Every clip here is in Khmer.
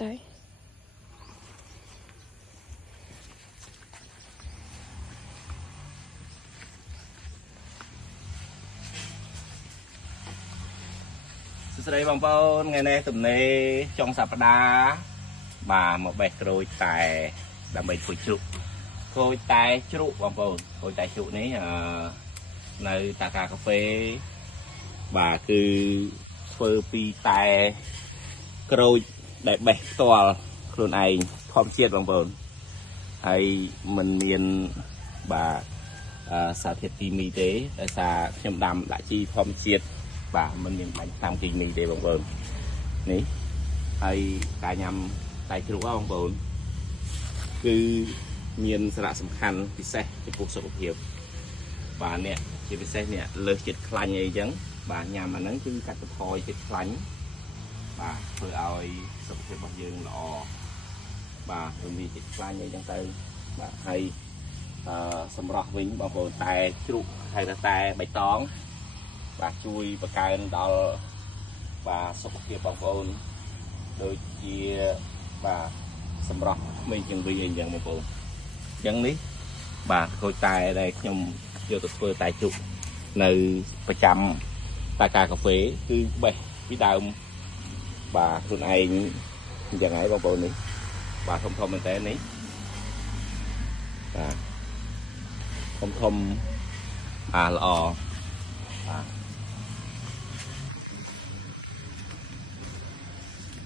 tay đây bông bông ngày nay tụm này trong sạp đá bà một bè rồi tài đam mê phơi trụ khôi tài trụ bông bông khôi tài trụ này nơi ta cà phê bà cứ phơi pi tài rồi đại bè to luôn ai phong chiết bông bông hay mình miền bàสาธิตទីមីទេតែសារខ្ញុំដាំដាក់ជីធម្មជាតិបាទមិនមានបាញ់តាមគីមីទេបងប្អូននេះហើយការញ៉ាំតែជ្រូកបងប្អូនគឺមានសារៈសំខាន់ពិសេសចំពោះសុខភាពបាទនេះជាពិសេសនេះលើសចិត្តខ្លាញ់អីចឹងបាទញ៉ាំអាហ្នឹងគឺកាត់បន្ថយចិត្តខ្លាញ់បាទធ្វើឲ្យសុខភាពរបស់យើងល្អបាទរំលាយចិត្តខ្លាញ់អីចឹងទៅបាទហើយសម្រាប់វិញបងប្អូនតែជ្រូកហើយតែបៃតងបាទជួយបង្កើនដល់បាទសុខភាពបងប្អូនដូចជាបាទសម្រាប់ក្មេងជាងវិញអីចឹងបងប្អូនអញ្ចឹងនេះបាទខូចតែដែលខ្ញុំយកទៅធ្វើតែជ្រូកនៅប្រចាំតាកាកាហ្វេគឺបេះពីដើមបាទខ្លួនឯងអញ្ចឹងហើយបងប្អូននេះបាទធំមែនតើនេះបាទធំល្អ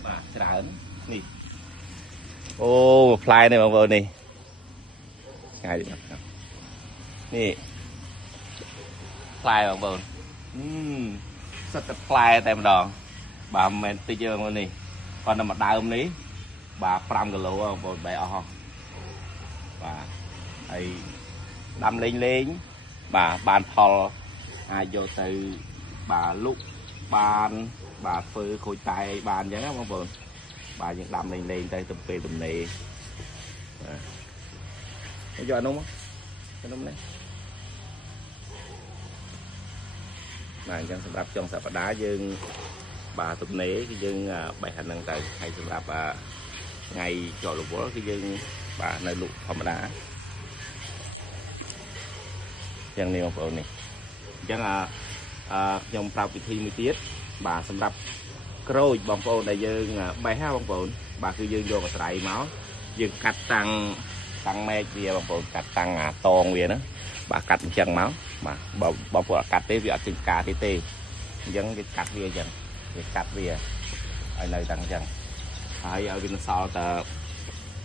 បាទច្រើននេះអូផ្លែនេះបងប្អូននេះឆ្ងាយនេះផ្លែបងប្អូនសិតតែផ្លែតែម្ដងបាទមិនមែនតិចទេបងប្អូននេះគាត់តែមួយដើមនេះបាទ5គីឡូបងប្អូនបែរអស់បាទហើយដាំលេងបាទបានផលអាចយកទៅបាទលុកបានបាទធ្វើខូចតែបានអញ្ចឹងណាបងប្អូនបាទយើងដាំលេងទៅទៅពេលទំនេរបាទយកអានោះមកអានោះនេះបាទអញ្ចឹងសម្រាប់ចុងសប្តាហ៍យើងបាទទំនេរគឺយើងបេះអាហ្នឹងទៅហើយសម្រាប់ថ្ងៃចលវល់គឺយើងបាទនៅលុកធម្មតាយ៉ាងនេះបងប្អូននេះអញ្ចឹងខ្ញុំប្រាប់វិធីមួយទៀតបាទសម្រាប់ក្រូចបងប្អូនដែលយើងបេះណាបងប្អូនបាទគឺយើងយកអាស្រ័យមកយើងកាត់តាំងមែកវាបងប្អូនកាត់តាំងតងវាណាបាទកាត់អញ្ចឹងមកបាទបងប្អូនកាត់ទេវាអត់ចេញការទេអញ្ចឹងគេកាត់វាអញ្ចឹងគេកាត់វាឲ្យនៅតាំងអញ្ចឹងហើយឲ្យវាសល់តែ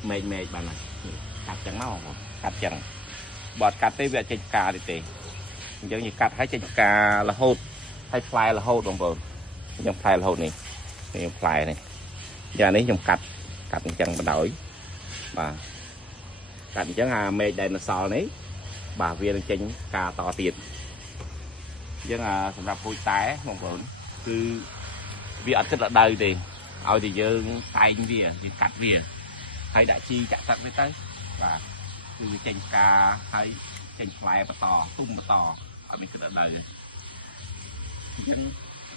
មែកបានណាកាត់អញ្ចឹងមកបងប្អូនកាត់អញ្ចឹងបើអត់កាត់ទេវាអត់ចេញផ្កាទេអញ្ចឹងយើងកាត់ឲ្យចេញផ្ការហូតហើយផ្លែរហូតបងប្អូនអញ្ចឹងផ្លែរហូតនេះផ្លែនេះយ៉ាងនេះខ្ញុំកាត់អញ្ចឹងបណ្ដោយបាទកាត់អញ្ចឹងអាមេឃដែលនៅសល់នេះបាទវានឹងចេញផ្កាតទៀតអញ្ចឹងសម្រាប់ពូជតែបងប្អូនគឺវាអត់គិតរដូវទេឲ្យតែយើងតែងវាកាត់វាហើយដាក់ជីចាក់ទឹកទៅបាទគឺវាចេញផ្កាហើយចេញផ្លែបន្តទុំបន្តឲ្យវាគិតដល់ដែរអញ្ចឹង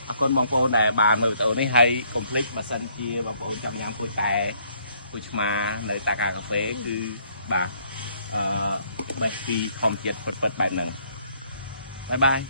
អរគុណបងប្អូនដែលបានមើលវីដេអូនេះហើយកុំភ្លេចបើសិនជាបងប្អូនចង់ញ៉ាំពូជតែពូជឆ្មានៅតាកាកាហ្វេគឺបាទដូចពីធម្មជាតិពិតបែបហ្នឹងបាយ